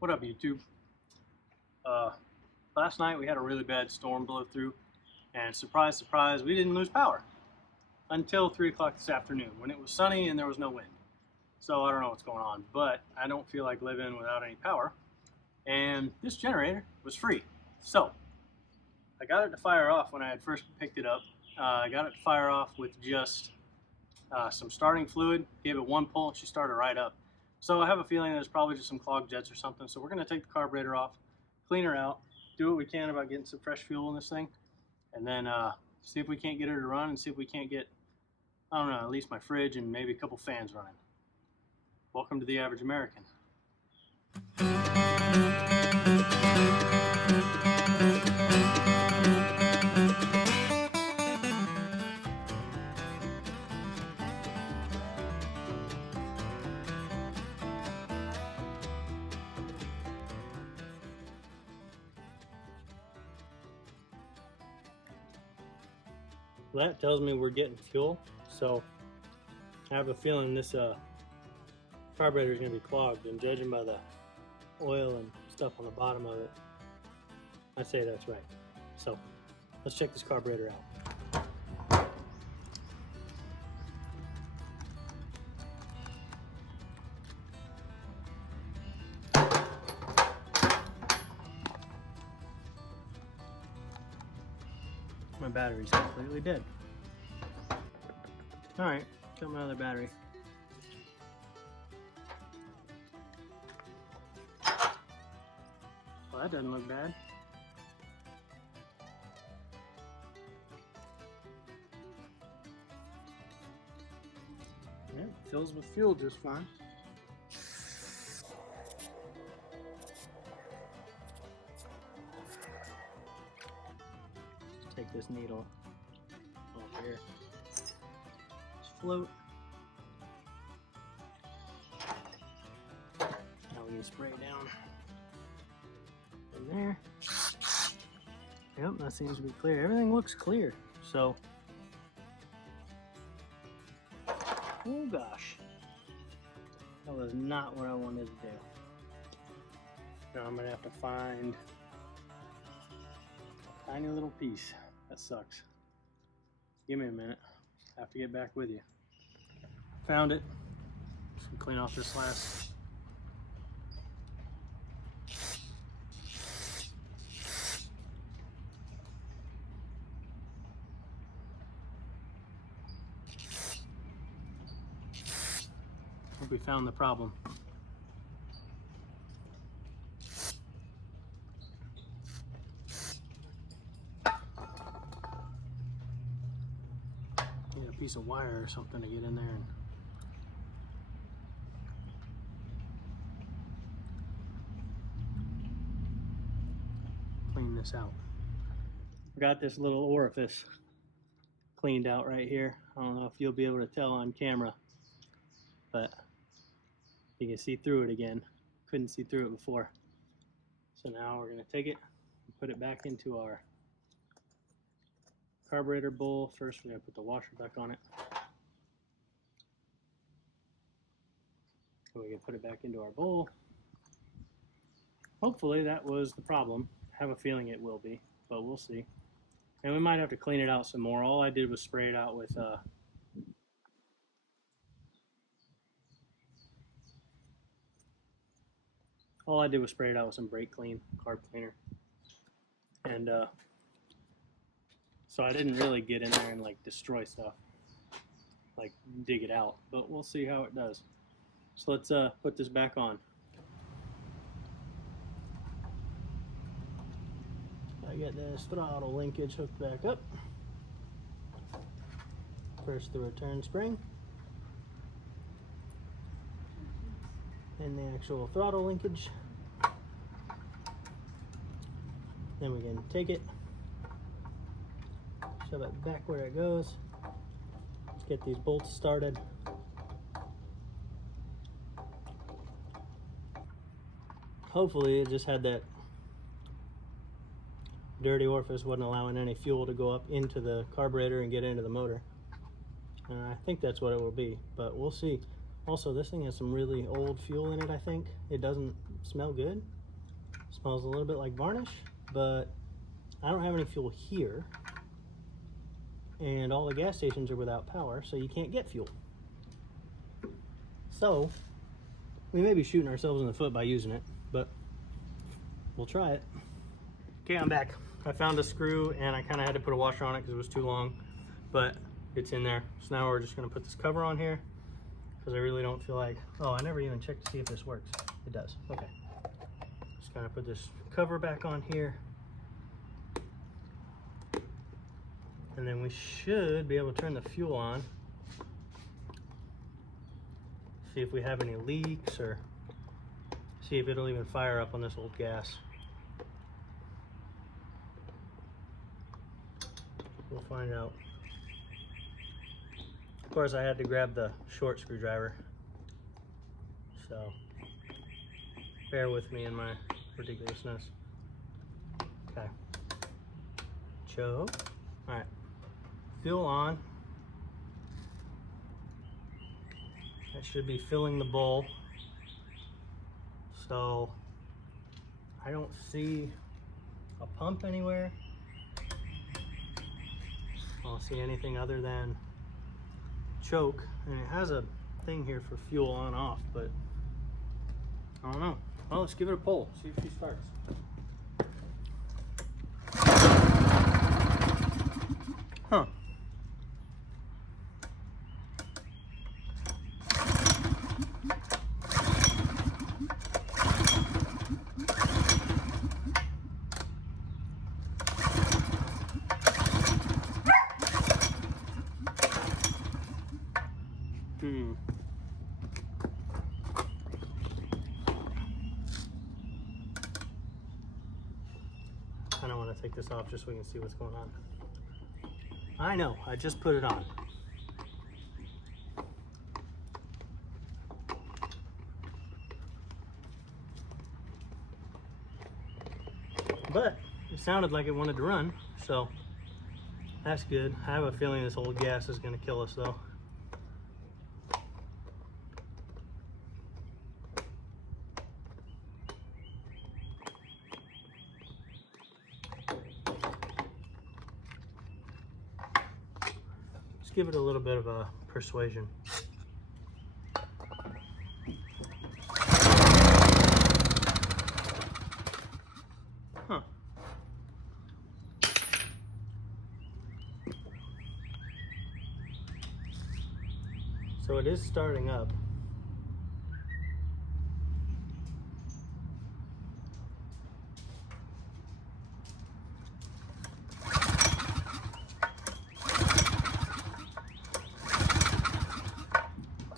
What up, YouTube? Last night we had a really bad storm blow through, and surprise, surprise, we didn't lose power until 3 o'clock this afternoon when it was sunny and there was no wind. So I don't know what's going on, but I don't feel like living without any power. And this generator was free. So I got it to fire off when I had first picked it up. I got it to fire off with just some starting fluid, gave it one pull, and she started right up. So I have a feeling there's probably just some clogged jets or something. So we're going to take the carburetor off, clean her out, do what we can about getting some fresh fuel in this thing, and then see if we can't get her to run and see if we can't get, I don't know, at least my fridge and maybe a couple fans running. Welcome to the Average American. That tells me we're getting fuel, so I have a feeling this carburetor is going to be clogged, and judging by the oil and stuff on the bottom of it, I say that's right. So let's check this carburetor out. My battery's completely dead. Alright, got my other battery. Well, that doesn't look bad. Yeah, it fills with fuel just fine. Take this needle off here. Just float. Now we can spray down in there. Yep, that seems to be clear. Everything looks clear. So, oh gosh, that was not what I wanted to do. Now I'm gonna have to find a tiny little piece. That sucks. Give me a minute. I have to get back with you. Found it. Just clean off this last. Hope we found the problem. Piece of wire or something to get in there and clean this out. Got this little orifice cleaned out right here. I don't know if you'll be able to tell on camera, but you can see through it again. Couldn't see through it before. So now we're going to take it and put it back into our carburetor bowl. First, we're going to put the washer back on it. So we can put it back into our bowl. Hopefully that was the problem. I have a feeling it will be, but we'll see. And we might have to clean it out some more. All I did was spray it out with some brake clean, carb cleaner. And so I didn't really get in there and like destroy stuff, like dig it out, but we'll see how it does. So let's put this back on. I got this throttle linkage hooked back up. First the return spring, and the actual throttle linkage. Then we can take it, shove it back where it goes. Let's get these bolts started. Hopefully it just had that dirty orifice, wasn't allowing any fuel to go up into the carburetor and get into the motor. I think that's what it will be, but we'll see. Also, this thing has some really old fuel in it, I think. It doesn't smell good. It smells a little bit like varnish, but I don't have any fuel here. And all the gas stations are without power, so you can't get fuel. So, we may be shooting ourselves in the foot by using it, but we'll try it. Okay, I'm back. I found a screw and I kind of had to put a washer on it because it was too long, but it's in there. So now we're just gonna put this cover on here because I really don't feel like, oh, I never even checked to see if this works. It does, okay. Just gonna put this cover back on here. And then we should be able to turn the fuel on. See if we have any leaks or see if it'll even fire up on this old gas. We'll find out. Of course, I had to grab the short screwdriver, so bear with me in my ridiculousness. Okay. Choke. All right. Fuel on. That should be filling the bowl. So I don't see a pump anywhere. I don't see anything other than choke, and it has a thing here for fuel on off, but I don't know. Well, let's give it a pull, see if she starts. Huh. I don't want to take this off just so we can see what's going on. I know, I just put it on. But it sounded like it wanted to run, so that's good. I have a feeling this old gas is going to kill us though. Give it a little bit of a persuasion. Huh. So it is starting up.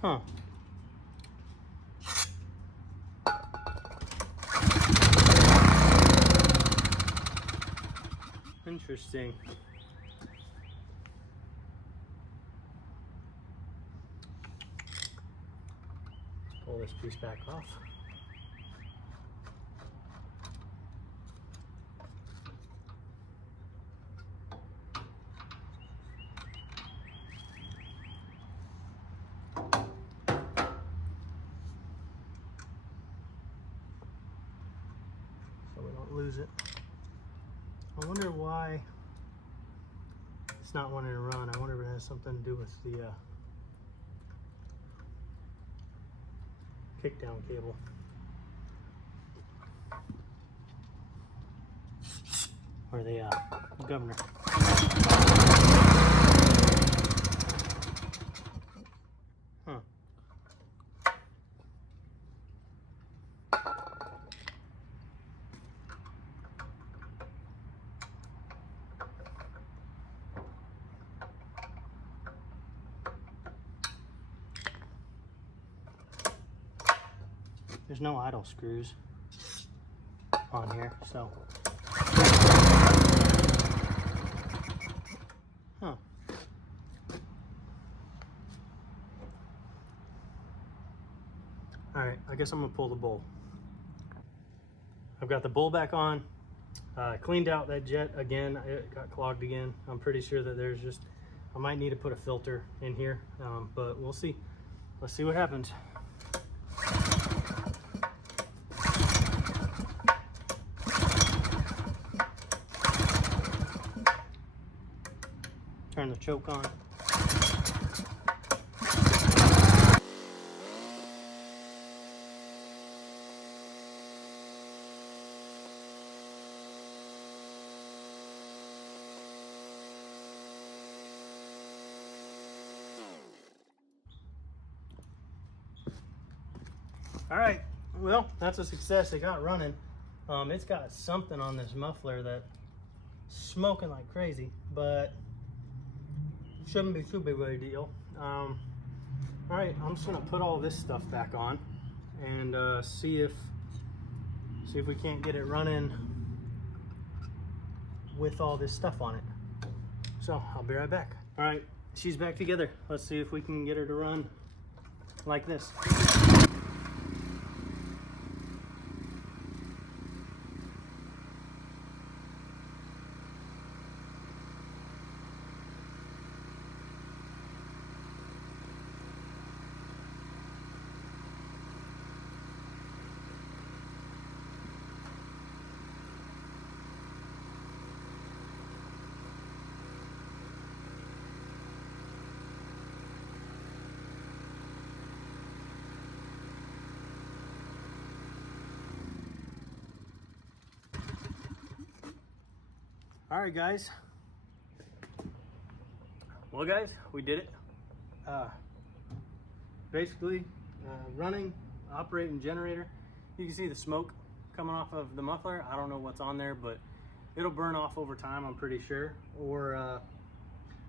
Huh. Interesting. Pull this piece back off. Lose it. I wonder why it's not wanting to run. I wonder if it has something to do with the kickdown cable. Or the governor. Huh. There's no idle screws on here, so. Huh. All right, I guess I'm gonna pull the bowl. I've got the bowl back on. Cleaned out that jet again. It got clogged again. I'm pretty sure that there's just, I might need to put a filter in here, but we'll see. Let's see what happens. Turn the choke on. All right, well, that's a success. It got running. It's got something on this muffler that's smoking like crazy, but shouldn't be too big of a deal. All right, I'm just gonna put all this stuff back on and see if we can't get it running with all this stuff on it. So I'll be right back. All right, she's back together. Let's see if we can get her to run like this. All right, guys. Well, guys, we did it. Basically, running, operating generator. You can see the smoke coming off of the muffler. I don't know what's on there, but it'll burn off over time, I'm pretty sure, or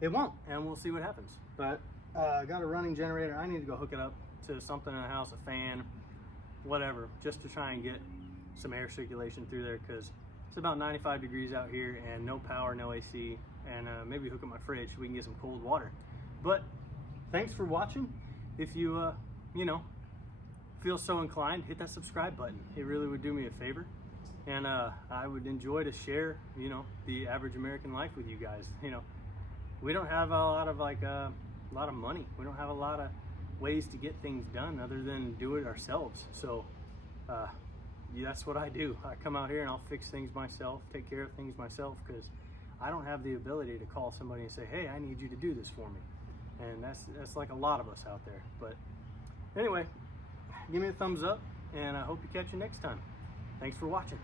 it won't, and we'll see what happens. But I got a running generator. I need to go hook it up to something in the house, a fan, whatever, just to try and get some air circulation through there, because it's about 95 degrees out here and no power, no AC, and maybe hook up my fridge so we can get some cold water. But thanks for watching. If you, you know, feel so inclined, hit that subscribe button. It really would do me a favor. And I would enjoy to share, you know, the average American life with you guys. You know, we don't have a lot of money. We don't have a lot of ways to get things done other than do it ourselves. So that's what I do. I come out here and I'll fix things myself, take care of things myself, because I don't have the ability to call somebody and say, hey, I need you to do this for me. And that's like a lot of us out there. But anyway, give me a thumbs up, and I hope you catch you next time. Thanks for watching.